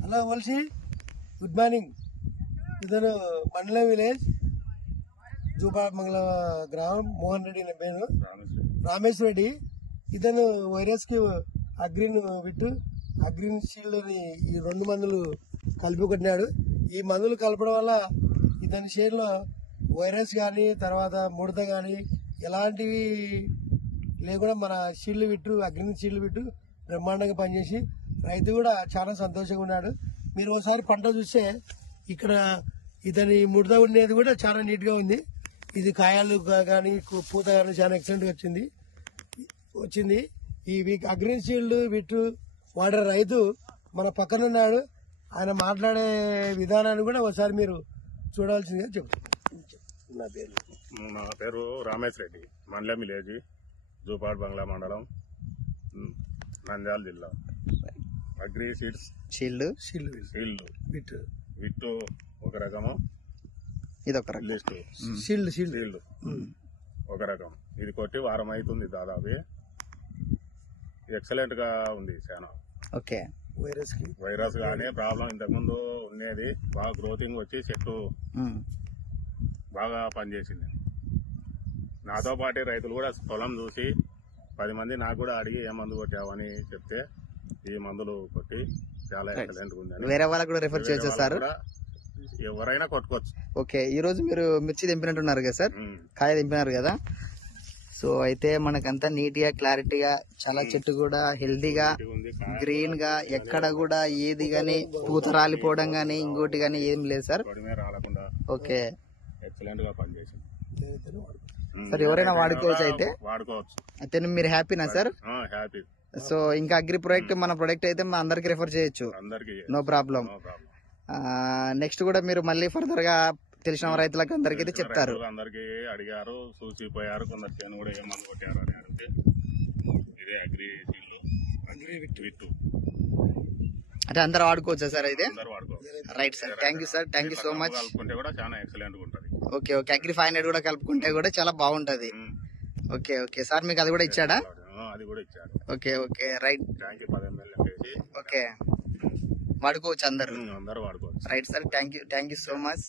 Hello వల్సి, good morning. ఇతను మండలం village జూపామంగళ గ్రామం, మోహన్ రెడ్డి నా పేరు, రామేశ్వర రెడ్డి. ఇతను వైరస్ కి అగ్రిన్ విట్ అగ్రిన్ షీల్డ్ ఈ 2 మందులు కలిపి కొట్టినాడు. ఈ మందులు కలపడం వల్ల ఇతని షేర్లో వైరస్ కానీ తర్వాత ముడత కానీ ఎలాంటివి లేకుండా మన షీల్డ్ విట్టు అగ్రిన్ షీల్డ్ విట్టు బ్రహ్మాండంగా పనిచేసి రైతు కూడా చాలా సంతోషంగా ఉన్నాడు. మీరు ఒకసారి పంట చూస్తే ఇక్కడ ఇతని ముడత ఉండేది కూడా చాలా నీట్ గా ఉంది. ఇది కాయలు కానీ పూత కానీ చాలా ఎక్సలెంట్ గా వచ్చింది. ఈ అగ్రిన్ షీల్డ్ విట్టు వాడే రైతు మన పక్కన ఉన్నాడు. ఆయన మాట్లాడే విధానాన్ని కూడా ఒకసారి మీరు చూడాల్సిందిగా చెప్తున్నాను. నా పేరు రామేశ్వర రెడ్డి, మండలం విలేజ్ జూపాడ్ బంగ్లా మండలం, నంద్యాల జిల్లా. అగ్రి సీడ్స్ షీల్డ్ విట్టు ఒక రకము, ఇది ఒక లిస్ట్ షీల్డ్ ఒక రకం. ఇది కొట్టి వారం అవుతుంది దాదాపు. ఎక్సలెంట్ గా ఉంది చాలా. ఓకే, వైరస్ గానీ ప్రాబ్లం ఇంతకుముందు ఉండేది, బాగా గ్రోతింగ్ వచ్చి చెట్టు బాగా పనిచేసింది. నాతో పాటు రైతులు కూడా పొలం చూసి 10 మంది నాకు కూడా అడిగి ఏ మందు కొట్టావని చెప్తే ఈ మందులు కొట్టి చాలా ఎక్సలెంట్ ఉంది. వేరే వాళ్ళకి కూడా రిఫర్ చేయొచ్చు సార్? ఎవరైనా కొట్టుకోవచ్చు. ఓకే, ఈ రోజు మీరు మిర్చి దింపినట్టున్నారు కదా సార్, కాయ దింపినారు కదా. సో అయితే మనకంతా నీట్ గా క్లారిటీగా చాలా చెట్టు కూడా హెల్దీగా గ్రీన్ గా ఎక్కడ కూడా ఏది గానీ పూత రాలిపోవడం గానీ ఇంకోటి గానీ ఏం లేదు సార్. ఓకే, ఎక్సలెంట్ గా పనిచేసింది సార్. ఎవరైనా వాడుకోవచ్చు అయితే అయితే మీరు హ్యాపీనా సార్? హ్యాపీ. సో ఇంకా అగ్రి ప్రొడక్ట్ మన ప్రొడక్ట్ అయితే మా అందరికి రిఫర్ చేయొచ్చు, నో ప్రాబ్లం. నెక్స్ట్ కూడా మీరు మళ్ళీ ఫర్దర్ గా తెలిసిన రైతులకు అందరికి అయితే చెప్తారు. అందరికి అడిగారు, చూసిపోయారు, కొందరు చేను కూడా ఏ మందు కొట్టారు అని అడిగితే ఇదే అగ్రి విట్టు అంటే అందరు వాడుకోవచ్చా సార్? అయితే right sir, thank you sir, thank you so much. కలుపుకుంటే కూడా చాలా ఎక్సలెంట్ గా ఉంటది. ఓకే ఓకే, అగ్రి 500 కూడా కలుపుకుంటే కూడా చాలా బాగుంటది. ఓకే ఓకే సార్, మీకు అది కూడా ఇచ్చాడా? అది కూడా ఇచ్చాడు. Okay okay, right. Tank 10 ml. Okay, వాడుకోవచ్చు అందరు వాడుకోవచ్చు. Right sir, thank you so much.